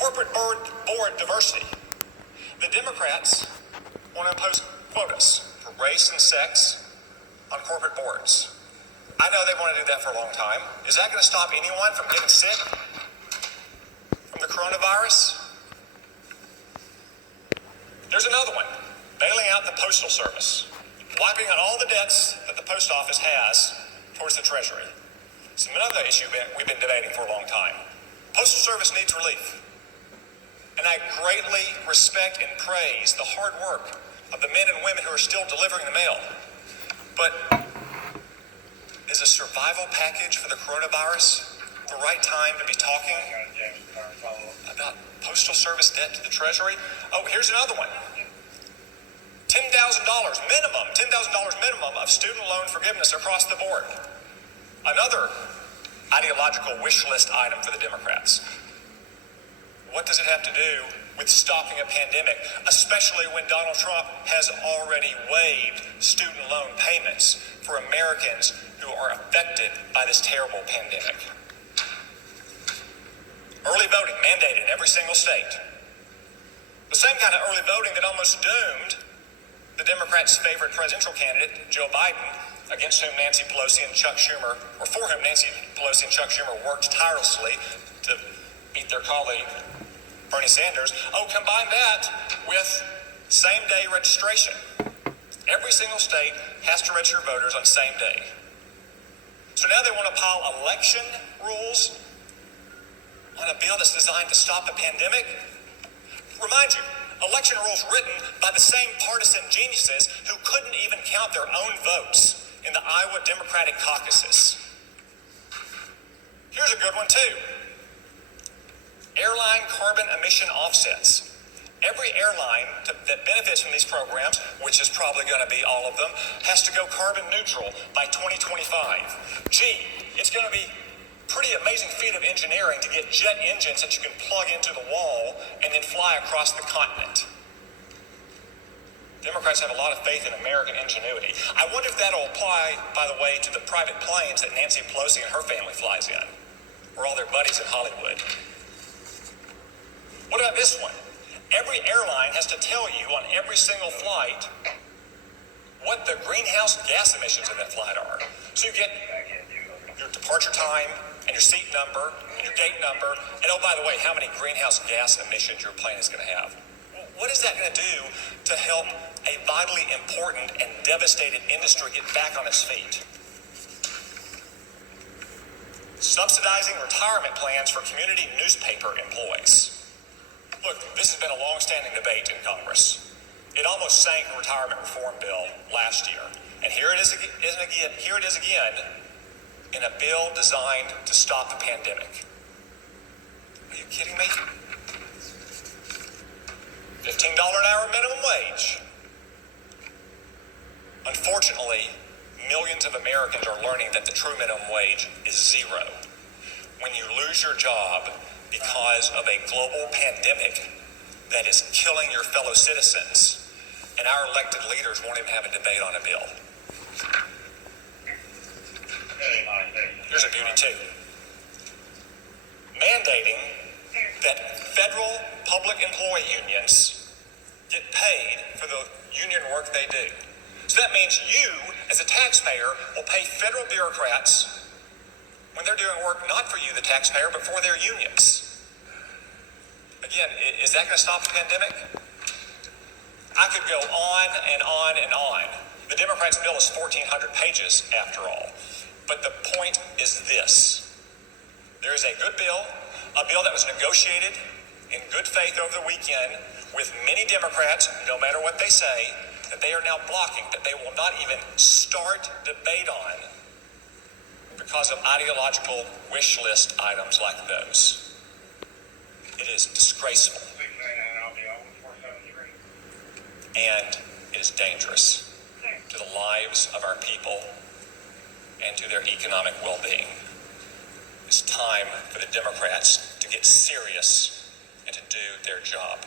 Corporate board diversity. The Democrats want to impose quotas for race and sex on corporate boards. I know they want to do that for a long time. Is that going to stop anyone from getting sick from the coronavirus? There's another one, bailing out the Postal Service, wiping out all the debts that the post office has towards the Treasury. It's another issue we've been debating for a long time. Postal Service needs relief. And I greatly respect and praise the hard work of the men and women who are still delivering the mail. But is a survival package for the coronavirus the right time to be talking about Postal Service debt to the Treasury? Oh, here's another one. $10,000 minimum of student loan forgiveness across the board. Another ideological wish list item for the Democrats. What does it have to do with stopping a pandemic, especially when Donald Trump has already waived student loan payments for Americans who are affected by this terrible pandemic? Early voting mandated in every single state. The same kind of early voting that almost doomed the Democrats' favorite presidential candidate, Joe Biden, against whom Nancy Pelosi and Chuck Schumer, or for whom Nancy Pelosi and Chuck Schumer worked tirelessly to beat their colleague, Bernie Sanders. Oh, combine that with same-day registration. Every single state has to register voters on same day. So now they want to pile election rules on a bill that's designed to stop a pandemic. Remind you, election rules written by the same partisan geniuses who couldn't even count their own votes in the Iowa Democratic caucuses. Here's a good one too. Airline carbon emission offsets. Every airline that benefits from these programs, which is probably going to be all of them, has to go carbon neutral by 2025. Gee, it's going to be pretty amazing feat of engineering to get jet engines that you can plug into the wall and then fly across the continent. Democrats have a lot of faith in American ingenuity. I wonder if that'll apply, by the way, to the private planes that Nancy Pelosi and her family flies in, or all their buddies in Hollywood. What about this one? Every airline has to tell you on every single flight what the greenhouse gas emissions of that flight are. So you get your departure time and your seat number and your gate number, and oh, by the way, how many greenhouse gas emissions your plane is going to have. What is that going to do to help a vitally important and devastated industry get back on its feet? Subsidizing retirement plans for community newspaper employees. Look, this has been a long-standing debate in Congress. It almost sank the retirement reform bill last year. And here it is again in a bill designed to stop the pandemic. Are you kidding me? $15 an hour minimum wage. Unfortunately, millions of Americans are learning that the true minimum wage is zero. When you lose your job because of a global pandemic that is killing your fellow citizens, and our elected leaders won't even have a debate on a bill. Here's a beauty too. Mandating that federal public employee unions get paid for the union work they do. So that means you, as a taxpayer, will pay federal bureaucrats when they're doing work not for you, the taxpayer, but for their unions. Again, is that going to stop the pandemic? I could go on and on and on. The Democrats' bill is 1,400 pages, after all. But the point is this. There is a good bill, a bill that was negotiated in good faith over the weekend with many Democrats, no matter what they say, that they are now blocking, that they will not even start debate on because of ideological wish list items like those. It is disgraceful. And it is dangerous to the lives of our people and to their economic well-being. It's time for the Democrats to get serious and to do their job.